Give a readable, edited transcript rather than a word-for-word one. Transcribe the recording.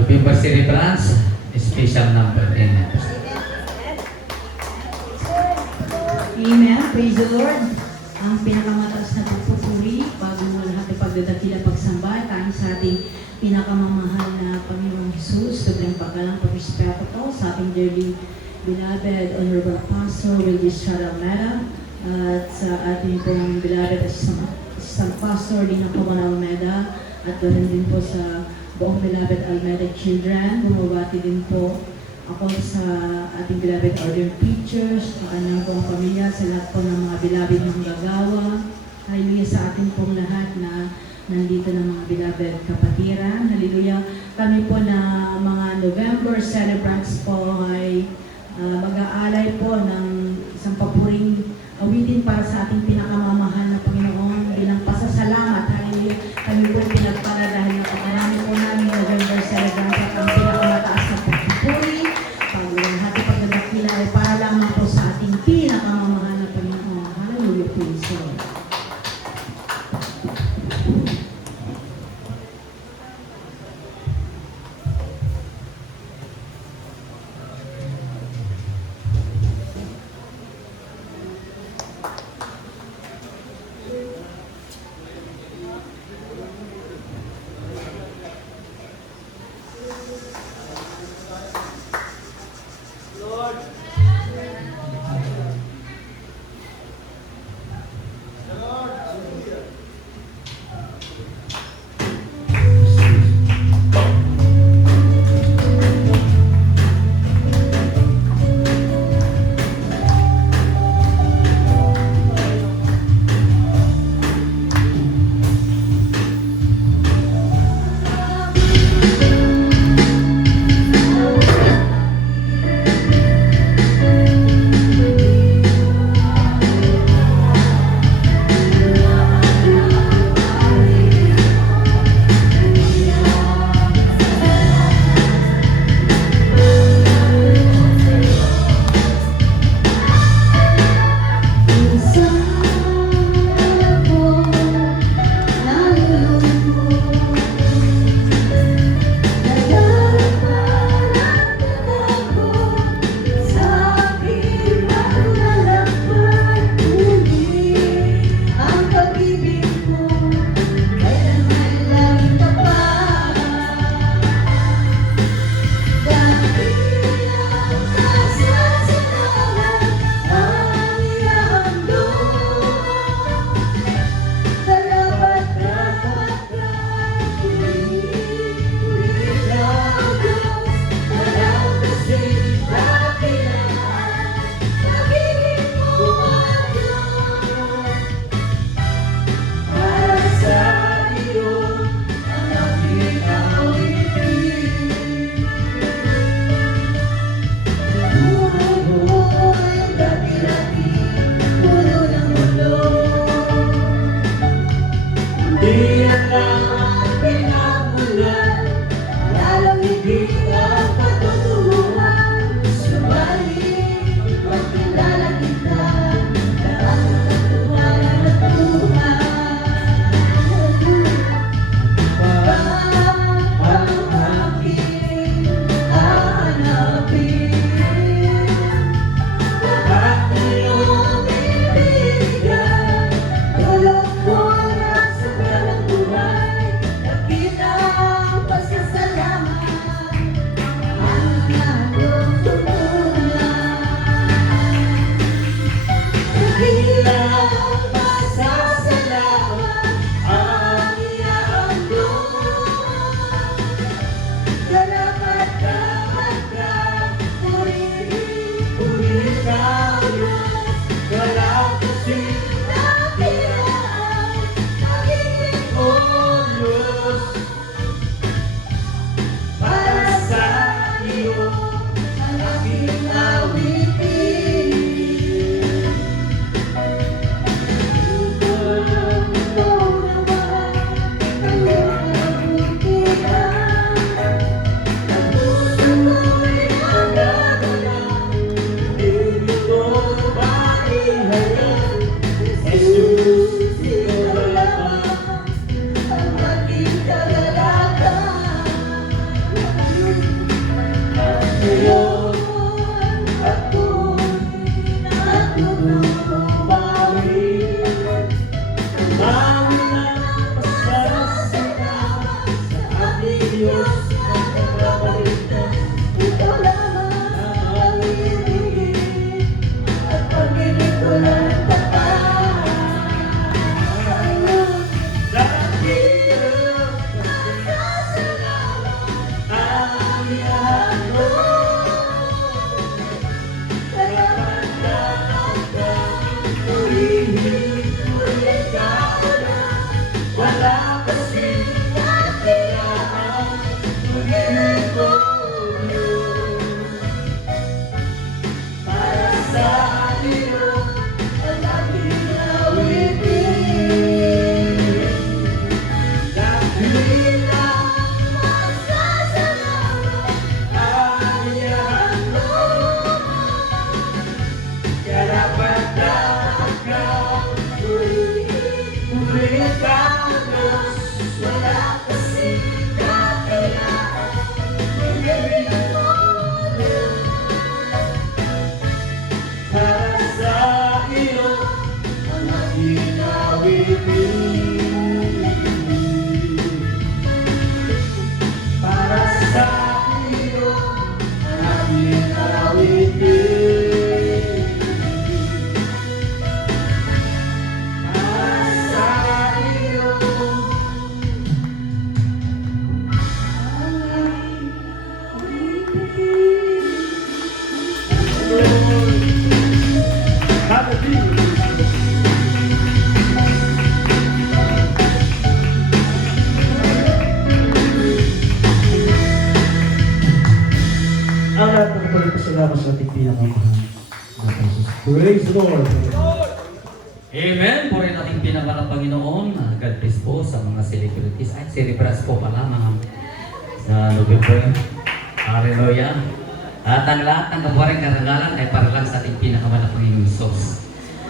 November celebrants, special number. Amen. Amen. Praise the Lord. Ang pinakamataas na pagpupuri bago mo lahat ay pagdadakila pagsamba tayo sa ating pinakamamahal na Panginoong Jesus. Sobrang paggalang pag-respeto po sa ating dearly beloved Honorable Pastor Willie Almeida at sa ating pong beloved Assistant Pastor Lina Coman Almeida at ganoon din po sa buong beloved Almeida Children. Bumabati din po ako sa ating beloved order preachers, sa kanyang buong pamilya, sa lahat po ng mga beloved ng gagawa. Hallelujah sa ating pong lahat na nandito ng mga beloved kapatiran. Hallelujah. Kami po na mga November celebrants po ay mag-aalay po ng isang papuring awitin para sa ating pinakamamahal na Panginoon bilang pasasalamat. Hallelujah. Kami po pinagpala dahil napakarami po namin November celebrants at ang pinakamataas na pagpupuri. Pag-hati pagdadakila ay para lamang po sa ating pinakamamahal na Panginoon. Hallelujah. Praise the Lord. Ang lahat ng pagpapasalamat sa ating pinakamahal na Jesus. Praise the Lord! Amen. Puri nating pinangalan ng Panginoon. God bless po sa mga celebrities. Ay, celebrants po pala mga sa November. Hallelujah. At ang lahat ng kabuharing karangalan ay para lang sa ating pinakamalaki ng Panginoon Jesus.